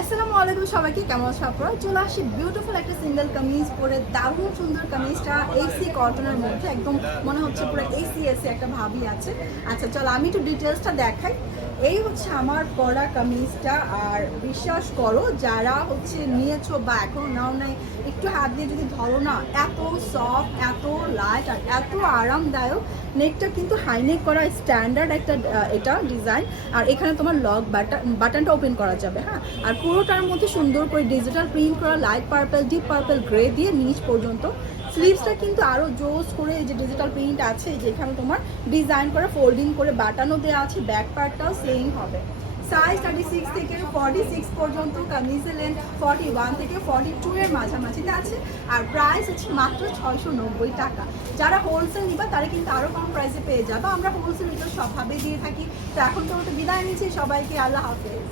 আসসালামু আলাইকুম সবাইকে, কেমন আছো আপনারা? চলে আসি বিউটিফুল একটা সিঙ্গেল কামিজ পরে, দারুণ সুন্দর কামিজটা এসি কটনের মধ্যে, একদম মনে হচ্ছে পুরো এসি এসি একটা ভাবই আছে। আচ্ছা চলো আমি একটু ডিটেলসটা দেখাই। এই হচ্ছে আমার পরা কামিজটা, আর বিশ্বাস করো যারা হচ্ছে নিয়েছো বা এখনো নাও নাই, একটু হাত দিয়ে যদি ধরো না, এত সফট, এত লাইট আর এত আরামদায়ক। নেকটা কিন্তু হাইনেক করা, স্ট্যান্ডার্ড একটা এটা ডিজাইন। আর এখানে তোমার লক বাটনটা ওপেন করা যাবে, হ্যাঁ। আর পুরোটার মধ্যে সুন্দর করে ডিজিটাল প্রিন্ট করা, light purple, deep purple, grey দিয়ে নিচ পর্যন্ত। স্লিভসটা কিন্তু আরও জোস করে এই যে ডিজিটাল প্রিন্ট আছে, যেখানে তোমার ডিজাইন করে ফোল্ডিং করে বাটানো দেওয়া আছে, ব্যাক পার্টটাও সেম হবে। সাইজ 36 থেকে 46 পর্যন্ত, কামিজের লেন্থ 41 থেকে 42 এর মাঝামাঝিতে আছে। আর প্রাইস হচ্ছে মাত্র 690 টাকা। যারা হোলসেল নিবা তারা কিন্তু আরও কম প্রাইসে পেয়ে যাবে। আমরা হোলসেল রিটেল সবভাবে দিয়ে থাকি। তো এখন তো বিদায় নিচ্ছি সবাইকে, আল্লাহ হাফেজ।